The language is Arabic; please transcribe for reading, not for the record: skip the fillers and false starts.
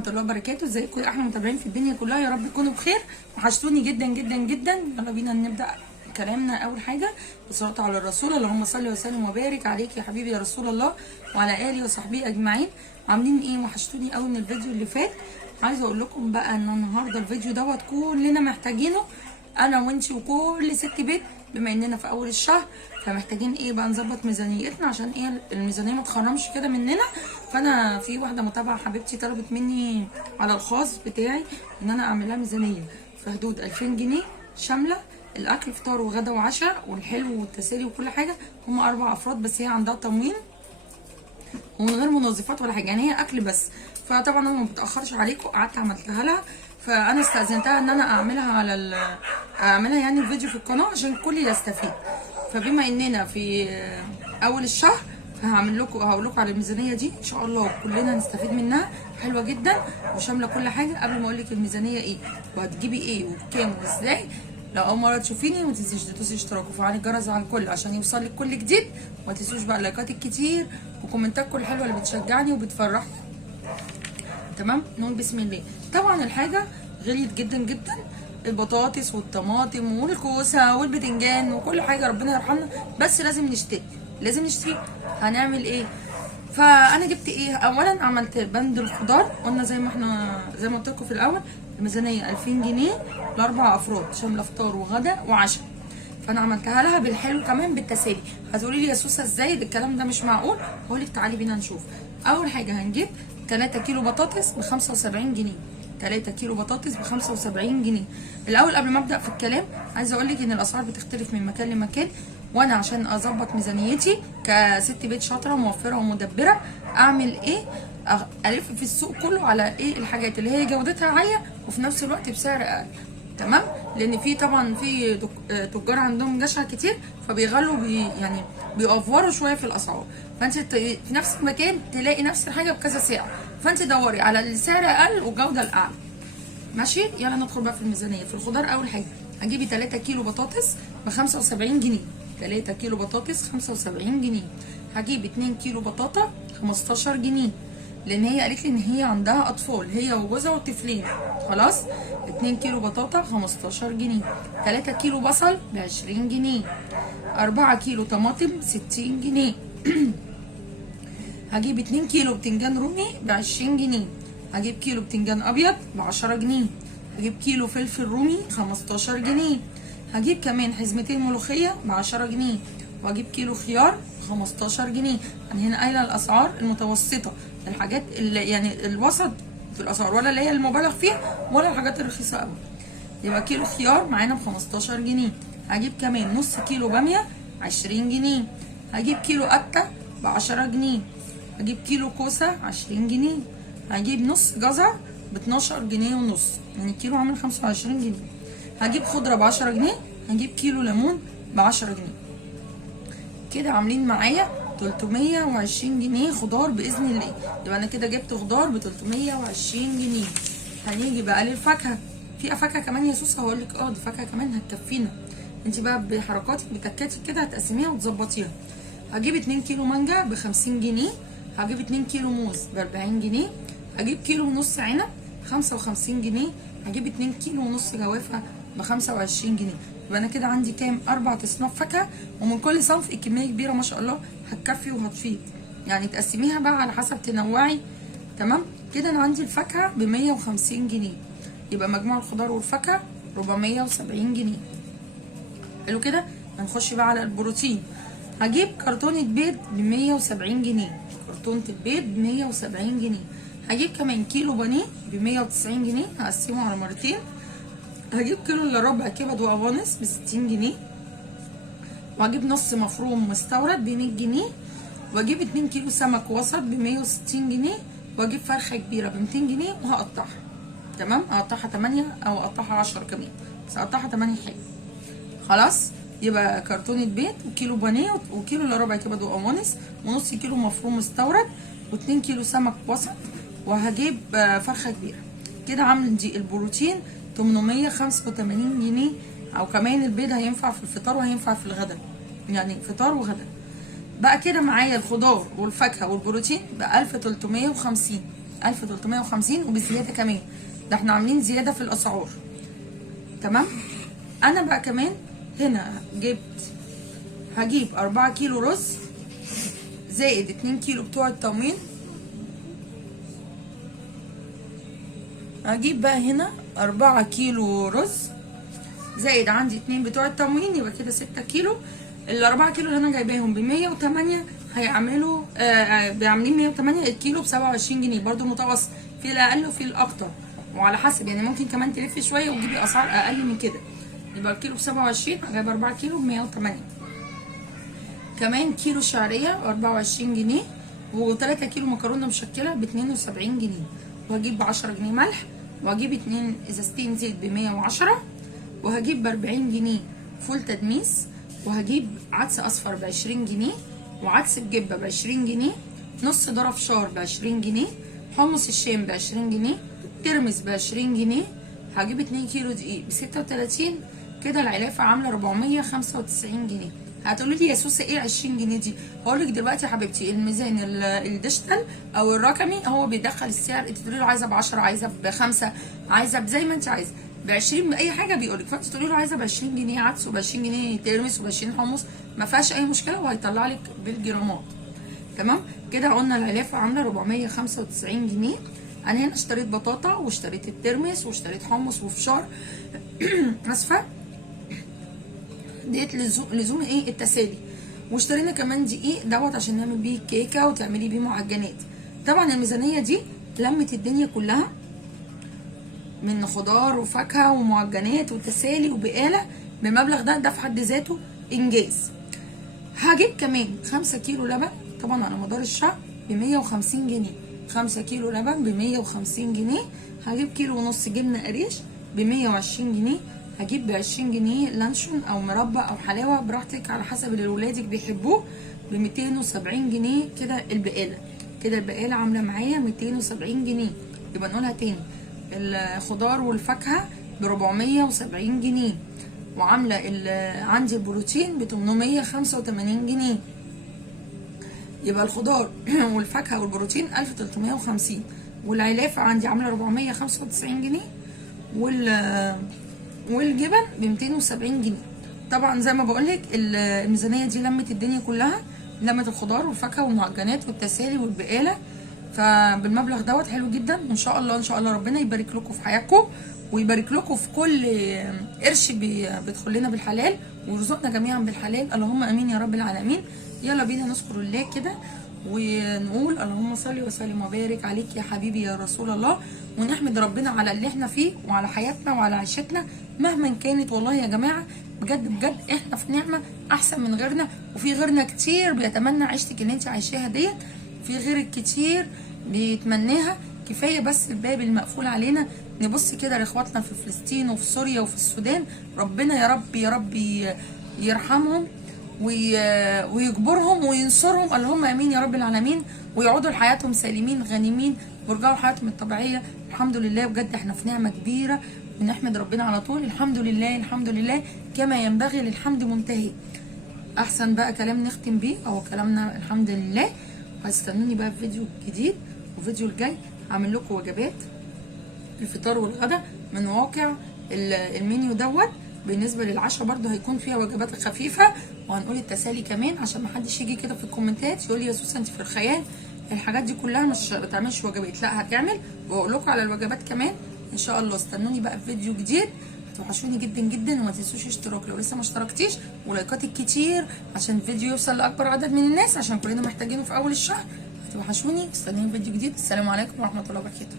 ورحمة الله وبركاته. ازيكم يا احلى متابعين في الدنيا كلها؟ يا رب تكونوا بخير. وحشتوني جدا جدا جدا. يلا بينا نبدا كلامنا. اول حاجه الصلاه على الرسول، اللهم صل وسلم وبارك عليك يا حبيبي يا رسول الله وعلى اله وصحبه اجمعين. عاملين ايه؟ وحشتوني قوي من الفيديو اللي فات. عايزه اقول لكم بقى ان النهارده الفيديو دوت كلنا محتاجينه، انا وانتي وكل ست بيت، بما اننا في اول الشهر فمحتاجين ايه بقى؟ نظبط ميزانيتنا عشان ايه الميزانيه ما تخرمش كده مننا. فانا في واحده متابعه حبيبتي طلبت مني على الخاص بتاعي ان انا اعمل لها ميزانيه في حدود 2000 جنيه شامله الاكل، فطار وغدا وعشاء والحلو والتسالي وكل حاجه. هم 4 افراد بس هي عندها تموين ومن غير منظفات ولا حاجه، يعني هي اكل بس. فطبعا انا ما بتاخرش عليكم، قعدت عملتها لها. فانا استاذنتها ان انا اعملها اعملها يعني الفيديو في القناه عشان الكل يستفيد. فبما اننا في اول الشهر هقول لكم على الميزانيه دي ان شاء الله كلنا هنستفيد منها. حلوه جدا وشامله كل حاجه. قبل ما اقول لك الميزانيه ايه وهتجيبي ايه وبكام وازاي، لو اول مره تشوفيني ما تنسيش تدوسي اشتراك وفعلي الجرس على الكل عشان يوصل لك كل جديد. وما تنسوش بقى اللايكات الكتير وكومنتاتكم الحلوه اللي بتشجعني وبتفرحني. تمام، نقول بسم الله. طبعا الحاجه غليت جدا جدا، البطاطس والطماطم والكوسه والبتنجان وكل حاجه، ربنا يرحمنا، بس لازم نشتري. هنعمل ايه؟ فانا جبت ايه؟ اولا عملت بند الخضار، قلنا زي ما قلت لكم في الاول الميزانيه 2000 جنيه ل4 افراد شامله فطار وغدا وعشاء. فانا عملتها لها بالحلو كمان بالتسالي. هتقولي لي يا سوسه ازاي ده الكلام ده مش معقول؟ هقول لك تعالي بينا نشوف. اول حاجه هنجيب 3 كيلو بطاطس ب 75 جنيه. 3 كيلو بطاطس ب 75 جنيه. الاول قبل ما ابدا في الكلام عايزه اقول لك ان الاسعار بتختلف من مكان لمكان، وانا عشان اظبط ميزانيتي كست بيت شاطره وموفره ومدبره اعمل ايه؟ الف في السوق كله على ايه الحاجات اللي هي جودتها عاليه وفي نفس الوقت بسعر اقل. تمام، لان في طبعا في تجار عندهم جشع كتير فبيغلوا يعني بيأفوروا شويه في الاسعار. فانت في نفس المكان تلاقي نفس الحاجه بكذا سعر، فانت دوري على السعر اقل والجوده الاعلى. ماشي، يلا ندخل بقى في الميزانيه. في الخضار اول حاجه هجيبي 3 كيلو بطاطس ب 75 جنيه. 3 كيلو بطاطس 75 جنيه. هجيب 2 كيلو بطاطا 15 جنيه، لان هي قالت لي ان هي عندها اطفال، هي وجوزها وطفلين. خلاص، 2 كيلو بطاطا 15 جنيه. 3 كيلو بصل ب 20 جنيه. 4 كيلو طماطم 60 جنيه. هجيب 2 كيلو بتنجان رومي ب 20 جنيه. هجيب كيلو بتنجان ابيض ب 10 جنيه. هجيب كيلو فلفل رومي 15 جنيه. هجيب كمان حزمتين ملوخيه ب 10 جنيه. وهجيب كيلو خيار 15 جنيه. انا هنا قايله الاسعار المتوسطه، الحاجات اللي يعني الوسط في الاسعار، ولا اللي هي المبالغ فيها ولا الحاجات الرخيصه قوي. يبقى كيلو خيار معانا ب 15 جنيه. هجيب كمان نص كيلو باميه 20 جنيه. هجيب كيلو قته ب 10 جنيه. هجيب كيلو كوسه 20 جنيه. هجيب نص جزر ب 12 جنيه ونص، يعني كيلو عامل 25 جنيه. هجيب خضره ب 10 جنيه. هجيب كيلو ليمون ب 10 جنيه. كده عاملين معايا 320 جنيه خضار باذن الله. يبقى انا كده جبت خضار ب 320 جنيه. هنيجي بقى للفاكهه. في فاكهه كمان يا سوسه؟ هقول لك دي فاكهه كمان هتكفينا. انت بقى بحركاتك بتكاتك كده هتقسميها وتظبطيها. هجيب 2 كيلو مانجا ب 50 جنيه. هجيب 2 كيلو موز ب 40 جنيه. هجيب كيلو ونص عنب 55 جنيه. هجيب 2 كيلو ونص جوافه ب 25 جنيه. يبقى انا كده عندي كام؟ 4 اصناف فاكهه، ومن كل صنف الكميه كبيره ما شاء الله هتكفي وهتفيض. يعني تقسميها بقى على حسب تنوعي. تمام، كده انا عندي الفاكهه ب 150 جنيه. يبقى مجموع الخضار والفاكهه 470 جنيه. حلو كده. هنخش بقى على البروتين. هجيب كرتونه بيض ب 170 جنيه. كرتونه البيض ب 170 جنيه. هجيب كمان كيلو بانيه ب 190 جنيه، هقسمه على مرتين. هجيب كيلو الا ربع كبد وقوانص ب 60 جنيه. وهجيب نص مفروم مستورد ب 100 جنيه. واجيب 2 كيلو سمك وسط ب 160 جنيه. واجيب فرخه كبيره ب 200 جنيه وهقطعها. تمام، هقطعها 8 او اقطعها 10 كمان، بس هقطعها 8 حلو. خلاص، يبقى كرتونه بيض وكيلو بانيه وكيلو الا ربع كبد وقوانص ونص كيلو مفروم مستورد و2 كيلو سمك وسط. وهجيب فرخه كبيره. كده عامل دي البروتين 885 جنيه. او كمان البيض هينفع في الفطار وهينفع في الغداء، يعني فطار وغدا. بقى كده معايا الخضار والفاكهه والبروتين ب 1350. 1350 وبزياده كمان، ده احنا عاملين زياده في الاسعار. تمام. انا بقى كمان هنا هجيب 4 كيلو رز زائد 2 كيلو بتوع التموين. هجيب بقى هنا 4 كيلو رز زائد عندي 2 بتوع التموين، يبقى كده 6 كيلو. ال 4 كيلو اللي انا جايباهم ب 108 هيعملوا عاملين 108. الكيلو ب 27 جنيه برده متوسط، في الاقل وفي الاكتر وعلى حسب، يعني ممكن كمان تلف شويه وتجيبي اسعار اقل من كده. يبقى الكيلو ب 27، هجيب 4 كيلو ب 108. كمان كيلو شعريه 24 جنيه، و3 كيلو مكرونه مشكله ب 72 جنيه. وهجيب ب 10 جنيه ملح، وهجيب 2 ازازتين زيت ب 110، وهجيب ب 40 جنيه فول تدميس، وهجيب عدس اصفر ب 20 جنيه، وعدس بجبه ب 20 جنيه، نص ذره فشار ب 20 جنيه، حمص الشام ب 20 جنيه، ترمس ب 20 جنيه. هجيب 2 كيلو دقيق ب 36. كده العلافه عامله 495 جنيه. هتقولي لي يا سوسه ايه 20 جنيه دي؟ هقول لك دلوقتي يا حبيبتي، الميزان الديجيتال او الرقمي هو بيدخل السعر، انت تقولي له عايزه ب 10، عايزه ب5، عايزه زي ما انت عايزه، ب 20 باي حاجه بيقول لك. فانت تقولي له عايزه ب 20 جنيه عدس، وب 20 جنيه ترمس، وب 20 حمص، ما فيهاش اي مشكله، وهيطلع لك بالجرامات. تمام. كده قلنا العلافه عامله 495 جنيه. انا هنا اشتريت بطاطا، واشتريت الترمس، واشتريت حمص وفشار اسفه ديت لزوم ايه التسالي، واشترينا كمان دقيق دوت عشان نعمل بيه كيكه وتعملي بيه معجنات. طبعا الميزانيه دي لمت الدنيا كلها من خضار وفاكهه ومعجنات وتسالي وبقاله بمبلغ ده في حد ذاته انجاز. هجيب كمان 5 كيلو لبن طبعا على مدار الشهر ب 150 جنيه، 5 كيلو لبن ب 150 جنيه. هجيب كيلو ونص جبنه قريش ب 120 جنيه. هجيب ب 20 جنيه لانشون او مربى او حلاوه براحتك على حسب اللي ولادك بيحبوه ب 270 جنيه. كده البقاله عامله معايا 270 جنيه. يبقى نقولها تاني، الخضار والفاكهه ب 470 جنيه، وعامله عندي البروتين ب 885 جنيه. يبقى الخضار والفاكهه والبروتين 1350، والعلافه عندي عامله 495 جنيه، والجبن ب 270 جنيه. طبعا زي ما بقولك الميزانيه دي لمت الدنيا كلها، لمت الخضار والفاكهه والمعجنات والتسالي والبقاله. فبالمبلغ دوت حلو جدا، وان شاء الله ان شاء الله ربنا يبارك لكم في حياتكم، ويبارك لكم في كل قرش بيدخل لنا بالحلال، ويرزقنا جميعا بالحلال، اللهم امين يا رب العالمين. يلا بينا نذكر الله كده ونقول اللهم صل وسلم وبارك عليك يا حبيبي يا رسول الله، ونحمد ربنا على اللي احنا فيه وعلى حياتنا وعلى عيشتنا مهما كانت. والله يا جماعه بجد بجد احنا في نعمه احسن من غيرنا، وفي غيرنا كتير بيتمنى عيشتك اللي انت عايشاها ديت، في غيرك كتير بيتمناها. كفايه بس الباب المقفول علينا نبص كده لاخواتنا في فلسطين وفي سوريا وفي السودان، ربنا يا رب يا رب يرحمهم ويجبرهم وينصرهم، اللهم امين يا رب العالمين، ويعودوا لحياتهم سالمين غانمين ويرجعوا لحياتهم الطبيعيه. الحمد لله بجد احنا في نعمه كبيره، بنحمد ربنا على طول. الحمد لله الحمد لله كما ينبغي للحمد منتهي. احسن بقى كلام نختم بيه او كلامنا الحمد لله. وهستنوني بقى في فيديو جديد، وفيديو الجاي هعمل لكم وجبات الفطار والغدا من واقع المنيو دوت. بالنسبه للعشاء برده هيكون فيها وجبات خفيفه، وهنقول التسالي كمان عشان ما حدش يجي كده في الكومنتات يقول لي يا سوسه انت في الخيال الحاجات دي كلها مش بتعملش وجبات. لا هتعمل، واقول لكم على الوجبات كمان ان شاء الله. استنوني بقى في فيديو جديد، هتوحشوني جدا جدا، وما تنسوش اشتراك لو لسه ما اشتركتيش، ولايكات كتير عشان الفيديو يوصل لاكبر عدد من الناس، عشان كلنا محتاجينه في اول الشهر. هتوحشوني، استنوني في فيديو جديد. السلام عليكم ورحمه الله وبركاته.